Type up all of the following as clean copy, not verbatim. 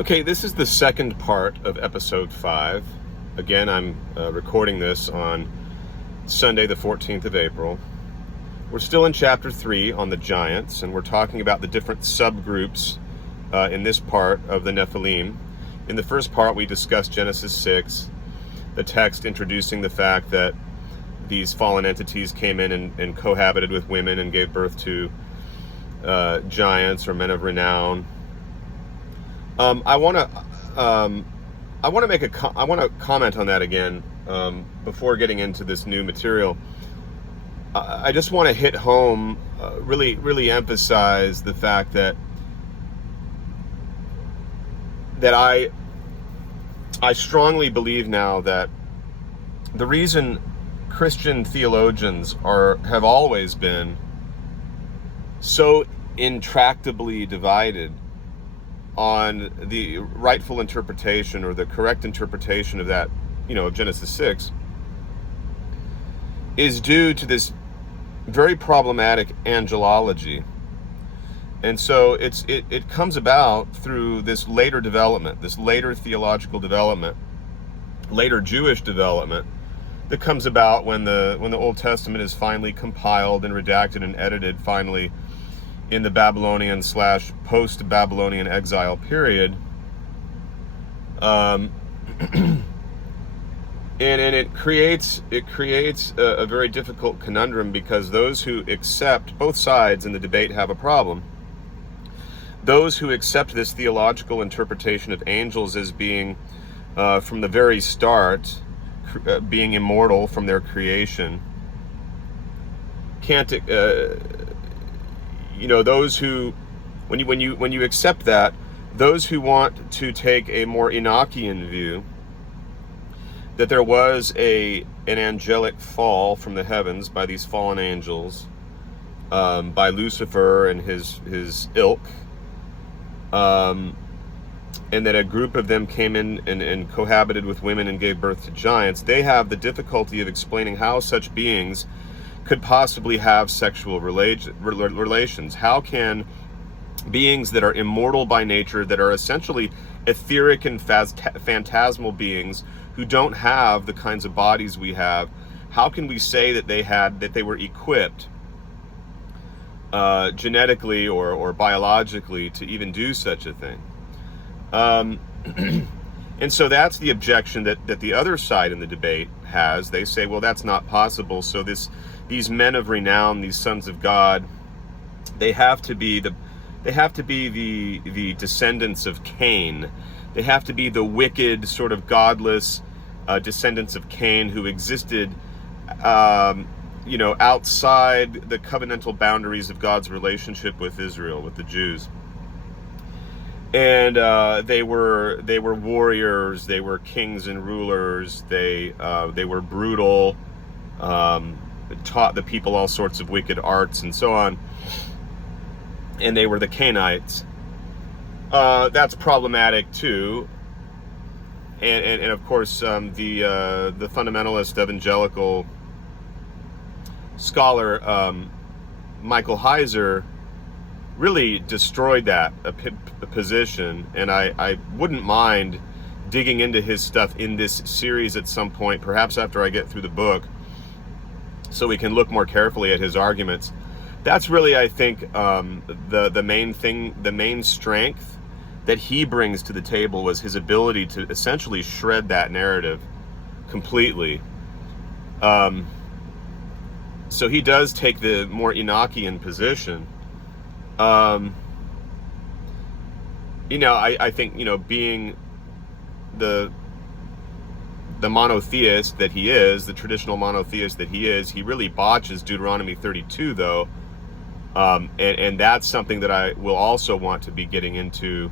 Okay, this is the second part of episode 5. Again, I'm recording this on Sunday, the 14th of April. We're still in chapter 3 on the giants, and we're talking about the different subgroups in this part of the Nephilim. In the first part, we discussed Genesis 6, the text introducing the fact that these fallen entities came in and cohabited with women and gave birth to giants or men of renown. I want to comment on that again before getting into this new material. I just want to hit home, really emphasize the fact that I strongly believe now that the reason Christian theologians have always been so intractably divided on the rightful interpretation or the correct interpretation of that, of Genesis 6, is due to this very problematic angelology. And so it comes about through this later development, this later theological development, later Jewish development that comes about when the Old Testament is finally compiled and redacted and edited finally in the Babylonian / post-Babylonian exile period. And it creates a very difficult conundrum, because those who accept, both sides in the debate have a problem. Those who accept this theological interpretation of angels as being, from the very start, being immortal from their creation, can't, those who, when you accept that, those who want to take a more Enochian view, that there was an angelic fall from the heavens by these fallen angels, by Lucifer and his ilk, and that a group of them came in and cohabited with women and gave birth to giants, they have the difficulty of explaining how such beings could possibly have sexual relations. How can beings that are immortal by nature, that are essentially etheric and phantasmal beings who don't have the kinds of bodies we have, how can we say that they were equipped genetically or biologically to even do such a thing? And so that's the objection that the other side in the debate has. They say, well, that's not possible. So these men of renown, these sons of God, they have to be the descendants of Cain. They have to be the wicked, sort of godless descendants of Cain who existed, outside the covenantal boundaries of God's relationship with Israel, with the Jews. And they were warriors. They were kings and rulers. They were brutal. Taught the people all sorts of wicked arts and so on. And they were the Cainites. That's problematic too. And of course, the fundamentalist evangelical scholar Michael Heiser really destroyed that position, and I wouldn't mind digging into his stuff in this series at some point, perhaps after I get through the book, so we can look more carefully at his arguments. That's really, I think, the main thing, the main strength that he brings to the table was his ability to essentially shred that narrative completely. So he does take the more Enochian position. I think, being the monotheist that he is, the traditional monotheist that he is, he really botches Deuteronomy 32, though. And that's something that I will also want to be getting into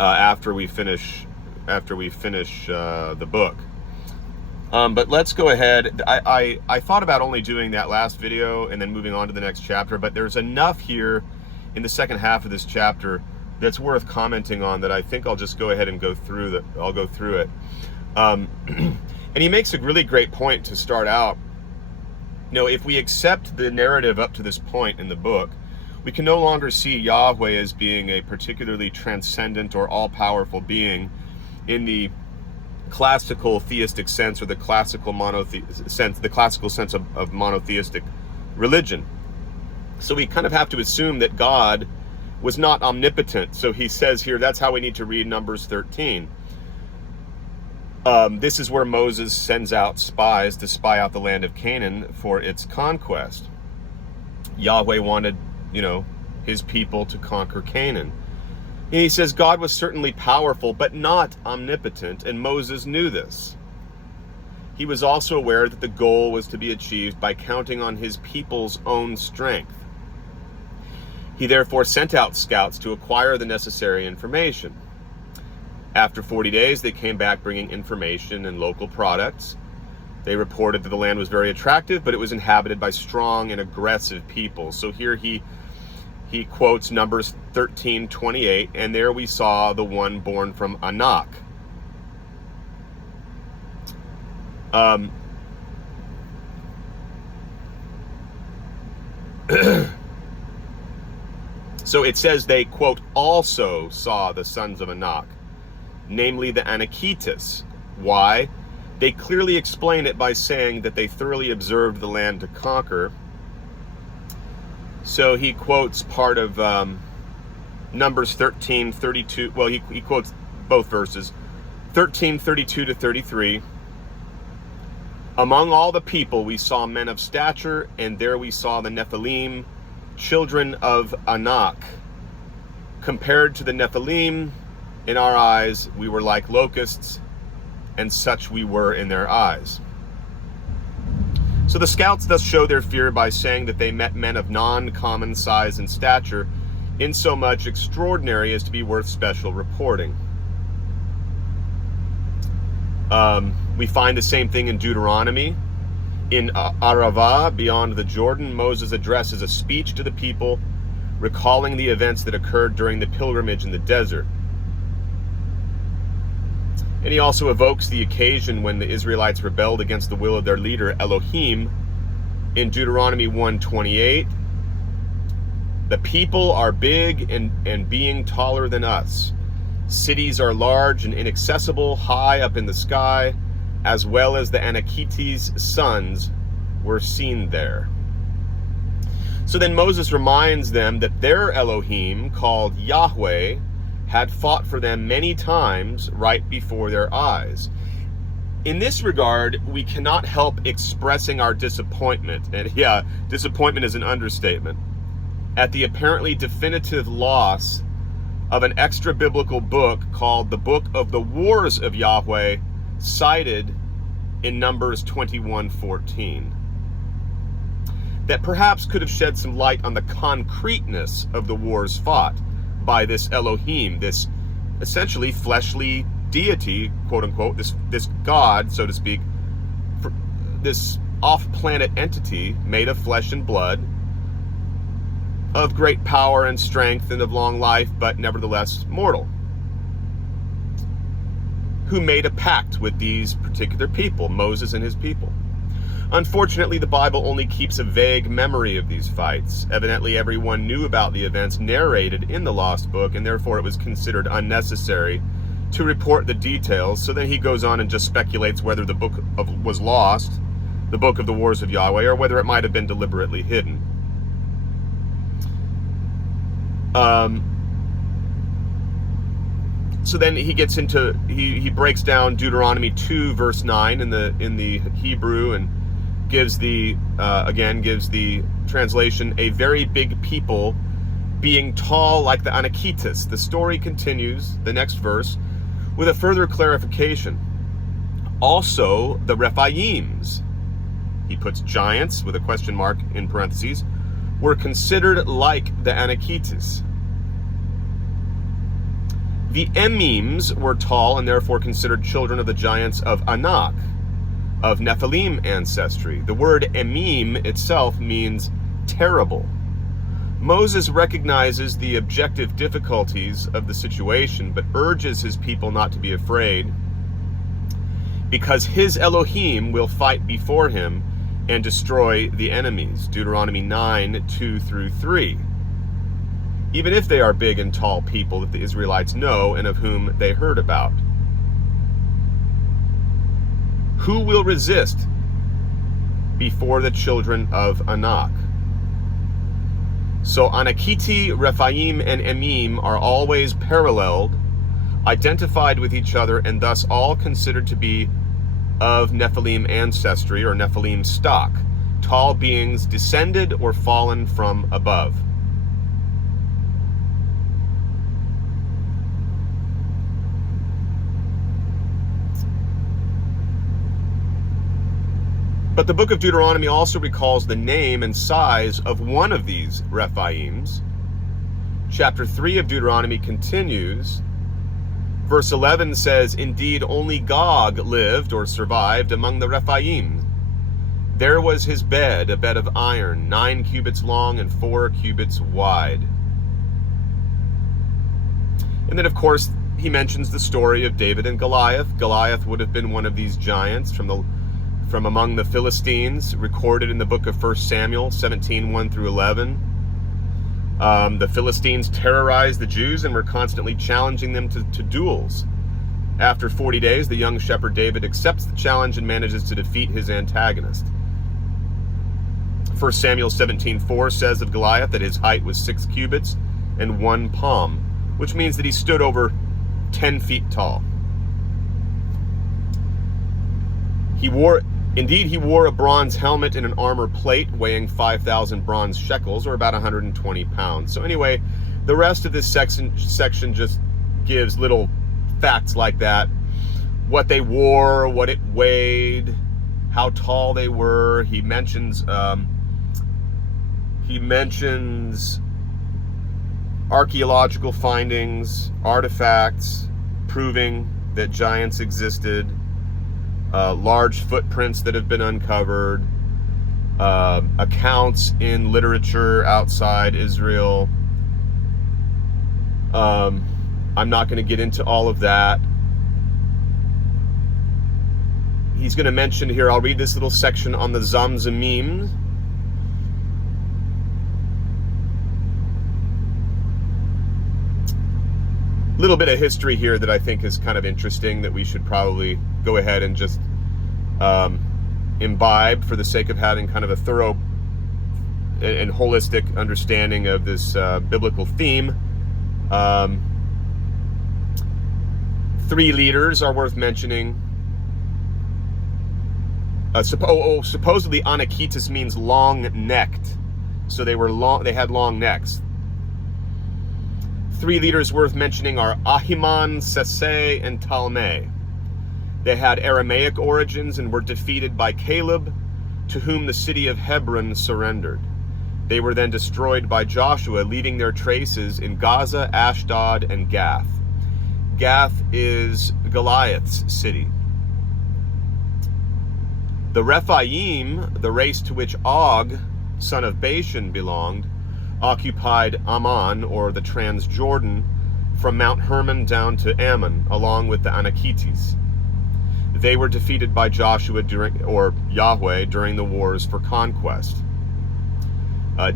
after we finish the book. But let's go ahead. I thought about only doing that last video and then moving on to the next chapter, but there's enough here in the second half of this chapter that's worth commenting on that I think I'll just go ahead and go through it. And he makes a really great point to start out. If we accept the narrative up to this point in the book, We can no longer see Yahweh as being a particularly transcendent or all-powerful being in the classical theistic sense, or the classical sense of monotheistic religion. So we kind of have to assume that God was not omnipotent. So he says here, that's how we need to read Numbers 13. This is where Moses sends out spies to spy out the land of Canaan for its conquest. Yahweh wanted, his people to conquer Canaan. And he says God was certainly powerful, but not omnipotent, and Moses knew this. He was also aware that the goal was to be achieved by counting on his people's own strength. He therefore sent out scouts to acquire the necessary information. After 40 days, they came back bringing information and local products. They reported that the land was very attractive, but it was inhabited by strong and aggressive people. So here he quotes Numbers 13:28, and there we saw the one born from Anak. So it says they, quote, also saw the sons of Anak, namely the Anakites. Why? They clearly explain it by saying that they thoroughly observed the land to conquer. So he quotes part of Numbers 13:32. Well, he quotes both verses, 13:32 to 33. Among all the people we saw men of stature, and there we saw the Nephilim, children of Anak. Compared to the Nephilim, in our eyes, we were like locusts, and such we were in their eyes. So the scouts thus show their fear by saying that they met men of non-common size and stature, insomuch extraordinary as to be worth special reporting. We find the same thing in Deuteronomy. In Arava, beyond the Jordan, Moses addresses a speech to the people, recalling the events that occurred during the pilgrimage in the desert. And he also evokes the occasion when the Israelites rebelled against the will of their leader, Elohim, in Deuteronomy 1:28. The people are big and being taller than us. Cities are large and inaccessible, high up in the sky, as well as the Anakites' sons were seen there. So then Moses reminds them that their Elohim, called Yahweh, had fought for them many times right before their eyes. In this regard, we cannot help expressing our disappointment, and yeah, disappointment is an understatement, at the apparently definitive loss of an extra-biblical book called the Book of the Wars of Yahweh, cited in Numbers 21:14. That perhaps could have shed some light on the concreteness of the wars fought by this Elohim, this essentially fleshly deity, quote unquote, this God, so to speak, this off-planet entity made of flesh and blood, of great power and strength and of long life, but nevertheless mortal, who made a pact with these particular people, Moses and his people. Unfortunately, the Bible only keeps a vague memory of these fights. Evidently, everyone knew about the events narrated in the Lost Book, and therefore it was considered unnecessary to report the details. So then he goes on and just speculates whether the book was lost, the Book of the Wars of Yahweh, or whether it might have been deliberately hidden. So then he gets into, he breaks down Deuteronomy 2 verse 9 in the Hebrew, and gives the translation, a very big people being tall like the Anakites. The story continues, the next verse, with a further clarification. Also the Rephaims, he puts giants with a question mark in parentheses, were considered like the Anakites. The Emims were tall and therefore considered children of the giants of Anak, of Nephilim ancestry. The word Emim itself means terrible. Moses recognizes the objective difficulties of the situation, but urges his people not to be afraid, because his Elohim will fight before him and destroy the enemies. Deuteronomy 9:2 through 3. even if they are big and tall people that the Israelites know and of whom they heard about. Who will resist before the children of Anak? So Anakiti, Rephaim, and Emim are always paralleled, identified with each other, and thus all considered to be of Nephilim ancestry or Nephilim stock, tall beings descended or fallen from above. But the book of Deuteronomy also recalls the name and size of one of these Rephaims. Chapter 3 of Deuteronomy continues. Verse 11 says, "Indeed, only Gog lived or survived among the Rephaim. There was his bed, a bed of iron, 9 cubits long and 4 cubits wide." And then, of course, he mentions the story of David and Goliath. Goliath would have been one of these giants from among the Philistines, recorded in the book of 1 Samuel 17, 1 through 11. The Philistines terrorized the Jews and were constantly challenging them to duels. After 40 days, the young shepherd David accepts the challenge and manages to defeat his antagonist. 1 Samuel 17:4 says of Goliath that his height was 6 cubits and 1 palm, which means that he stood over 10 feet tall. He wore a bronze helmet and an armor plate weighing 5,000 bronze shekels, or about 120 pounds. So anyway, the rest of this section just gives little facts like that. What they wore, what it weighed, how tall they were. He mentions archaeological findings, artifacts proving that giants existed. Large footprints that have been uncovered, accounts in literature outside Israel. I'm not going to get into all of that. He's going to mention here, I'll read this little section on the Zamzamim. Little bit of history here that I think is kind of interesting that we should probably go ahead and just imbibe for the sake of having kind of a thorough and holistic understanding of this biblical theme. 3 leaders are worth mentioning. Supposedly Anakitis means long-necked, so they had long necks. 3 leaders worth mentioning are Ahiman, Sesei, and Talmai. They had Aramaic origins and were defeated by Caleb, to whom the city of Hebron surrendered. They were then destroyed by Joshua, leaving their traces in Gaza, Ashdod, and Gath. Gath is Goliath's city. The Rephaim, the race to which Og, son of Bashan, belonged, occupied Ammon, or the Transjordan, from Mount Hermon down to Ammon, along with the Anakites. They were defeated by Joshua Yahweh during the wars for conquest.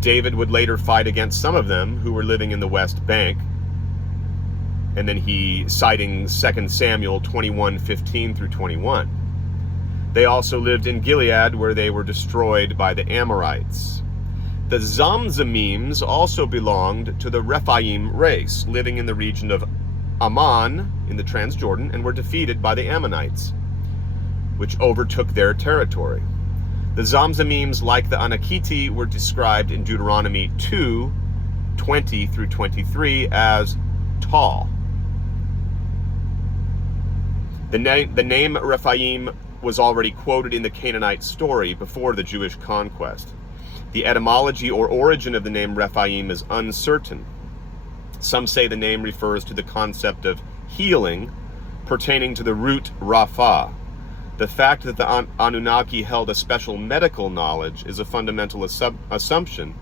David would later fight against some of them who were living in the West Bank, and then he citing 2 Samuel 21:15 through 21. They also lived in Gilead, where they were destroyed by the Amorites. The Zamzamims also belonged to the Rephaim race, living in the region of Ammon in the Transjordan, and were defeated by the Ammonites, which overtook their territory. The Zamzamims, like the Anakiti, were described in Deuteronomy 2:20 through 23 as tall. The name Rephaim was already quoted in the Canaanite story before the Jewish conquest. The etymology or origin of the name Rephaim is uncertain. Some say the name refers to the concept of healing, pertaining to the root Rapha. The fact that the Anunnaki held a special medical knowledge is a fundamental assumption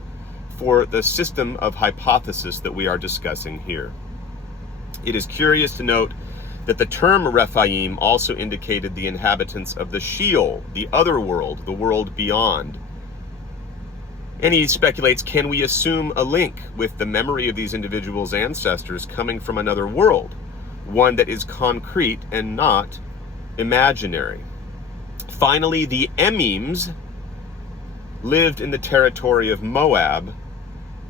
for the system of hypothesis that we are discussing here. It is curious to note that the term Rephaim also indicated the inhabitants of the Sheol, the other world, the world beyond. And he speculates, can we assume a link with the memory of these individuals' ancestors coming from another world, one that is concrete and not imaginary? Finally, the Emims lived in the territory of Moab,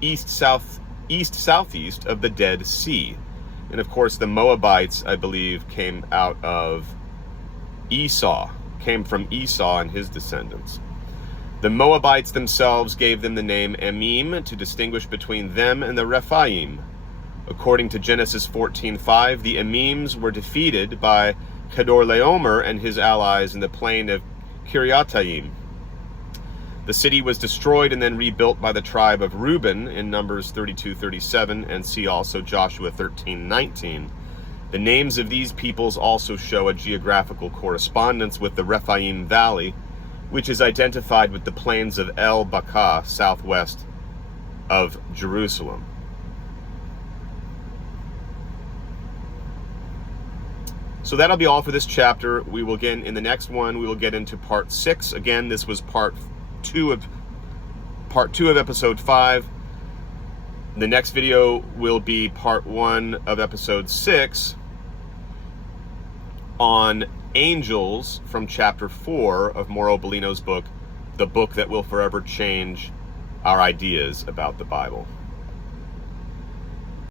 southeast of the Dead Sea. And of course, the Moabites, I believe, came from Esau and his descendants. The Moabites themselves gave them the name Emim to distinguish between them and the Rephaim. According to Genesis 14:5, the Emims were defeated by Kedorlaomer and his allies in the plain of Kiriataim. The city was destroyed and then rebuilt by the tribe of Reuben in Numbers 32:37, and see also Joshua 13:19. The names of these peoples also show a geographical correspondence with the Rephaim Valley, which is identified with the plains of El Bakah, southwest of Jerusalem. So that'll be all for this chapter. We will again, in the next one, we will get into part 6. Again, this was part 2 of episode 5. The next video will be part 1 of episode 6 on angels from chapter 4 of Mauro Bellino's book, The Book That Will Forever Change Our Ideas About the Bible.